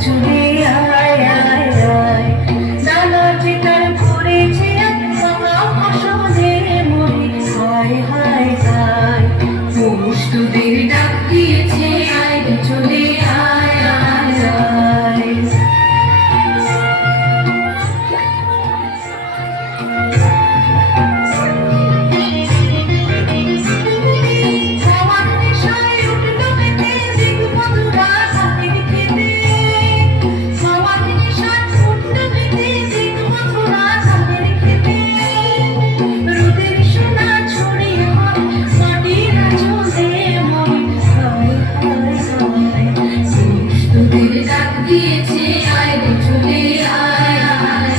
চলে আয় আয় আয় নানা যে তার করেছে আসলে মরি হায় হায় হায় পৌষ তোদের ডাক দিয়েছে আয় রে চলে আয় আয় আয় দিয়েছে আয় রে চলে আয় আয়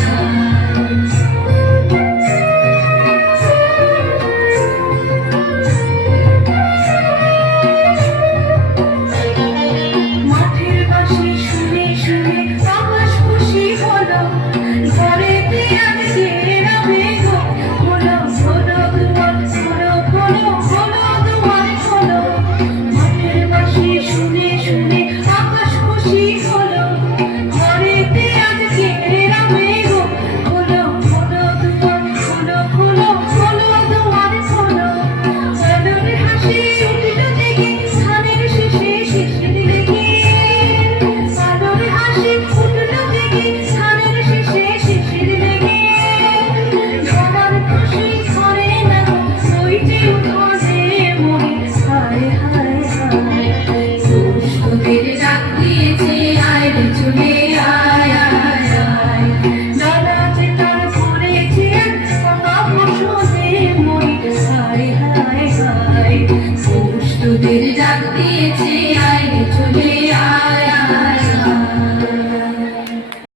মাঠের বাঁশি শুনে শুনে আকাশ খুশি হলো ঘরেতে আজকে রাবে গো হলো হলো দুয়ার হলো হলো হলো দুয়ার হলো মাঠের বাঁশি শুনে শুনে আকাশ খুশি হলো ঘরেতে আজকে রাবে গো হলো হলো দুয়ার হলো হলো হলো দুয়ার হলো আলোর হাসি উঠলো দেখে ধানের শেষে শিশির লেগে আলোর হাসি উঠলো দেখে ধানের শেষে শিশির লেগে সবার খুশি করে না ওই যে উঠোনে মরি হায় হায় হায় পৌষ তোদের ডাক দিয়েছে আয় রে চলে আয় আয় আয় নানা যে তার করেছে ফসলে মরি হায় হায় হায় পৌষ তোদের ডাক দিয়েছে আয় রে চলে আয়